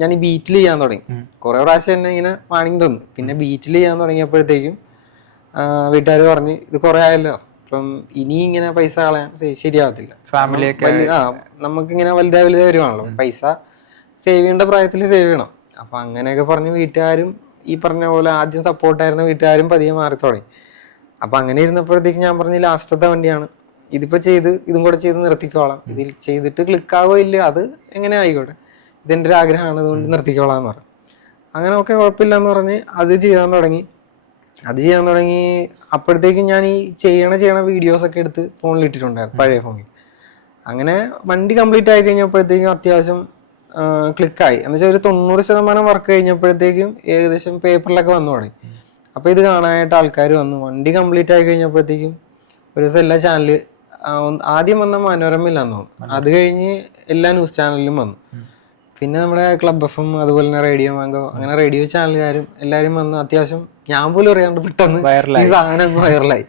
ഞാൻ ഈ ബീറ്റിൽ ചെയ്യാൻ തുടങ്ങി. കുറെ പ്രാവശ്യം എന്നെ ഇങ്ങനെ വാണിംഗ് തന്നു. പിന്നെ ബീറ്റിൽ ചെയ്യാൻ തുടങ്ങിയപ്പോഴത്തേക്കും വീട്ടുകാർ പറഞ്ഞു ഇത് കുറെ ആയല്ലോ, ഇപ്പം ഇനി ഇങ്ങനെ പൈസ കളയാൻ ശരിയാവത്തില്ല. ഫാമിലിയൊക്കെ നമുക്കിങ്ങനെ വലുതായി വരുവാണല്ലോ, പൈസ സേവ് ചെയ്യേണ്ട പ്രായത്തിൽ സേവ് ചെയ്യണം. അപ്പൊ അങ്ങനെയൊക്കെ പറഞ്ഞ് വീട്ടുകാരും ഈ പറഞ്ഞ പോലെ ആദ്യം സപ്പോർട്ടായിരുന്ന വീട്ടുകാരും പതിയെ മാറി തുടങ്ങി. അപ്പൊ അങ്ങനെ ഇരുന്നപ്പോഴത്തേക്ക് ഞാൻ പറഞ്ഞു ലാസ്റ്റത്തെ വണ്ടിയാണ്, ഇതിപ്പോ ഇതും കൂടെ ചെയ്ത് നിർത്തിക്കോളാം, ഇതിൽ ചെയ്തിട്ട് ക്ലിക്കാവോ ഇല്ലയോ അത് എങ്ങനെ ആയിക്കോട്ടെ, ഇതെന്റെ ഒരു ആഗ്രഹമാണ്, അതുകൊണ്ട് നിർത്തിക്കോളാം എന്ന് പറഞ്ഞു. അങ്ങനെ ഒക്കെ കുഴപ്പമില്ല എന്ന് പറഞ്ഞ് അത് ചെയ്യാൻ തുടങ്ങി. അപ്പോഴത്തേക്കും ഞാൻ ഈ ചെയ്യണ വീഡിയോസ് ഒക്കെ എടുത്ത് ഫോണിൽ ഇട്ടിട്ടുണ്ടായിരുന്നു, പഴയ ഫോണിൽ. അങ്ങനെ വണ്ടി കംപ്ലീറ്റ് ആയി കഴിഞ്ഞപ്പോഴത്തേക്കും അത്യാവശ്യം ക്ലിക്കായി. എന്ന് വെച്ചാൽ ഒരു 90% വർക്ക് കഴിഞ്ഞപ്പോഴത്തേക്കും ഏകദേശം പേപ്പറിലൊക്കെ വന്നു തുടങ്ങി. അപ്പൊ ഇത് കാണാനായിട്ട് ആൾക്കാർ വന്നു. വണ്ടി കംപ്ലീറ്റ് ആയി കഴിഞ്ഞപ്പോഴത്തേക്കും ഒരു ദിവസം എല്ലാ ചാനല് ആദ്യം വന്ന മനോരമയിലാന്ന് തോന്നുന്നു, അത് കഴിഞ്ഞ് എല്ലാ ന്യൂസ് ചാനലിലും വന്നു. പിന്നെ നമ്മുടെ ക്ലബ് എഫ് എം, അതുപോലെ തന്നെ റേഡിയോ മാംഗോ, അങ്ങനെ റേഡിയോ ചാനലുകാരും എല്ലാവരും വന്നു. അത്യാവശ്യം ഞാൻ പോലും അറിയാണ്ട് പെട്ടെന്ന് ഈ സാധനം അങ്ങ് വൈറലായി.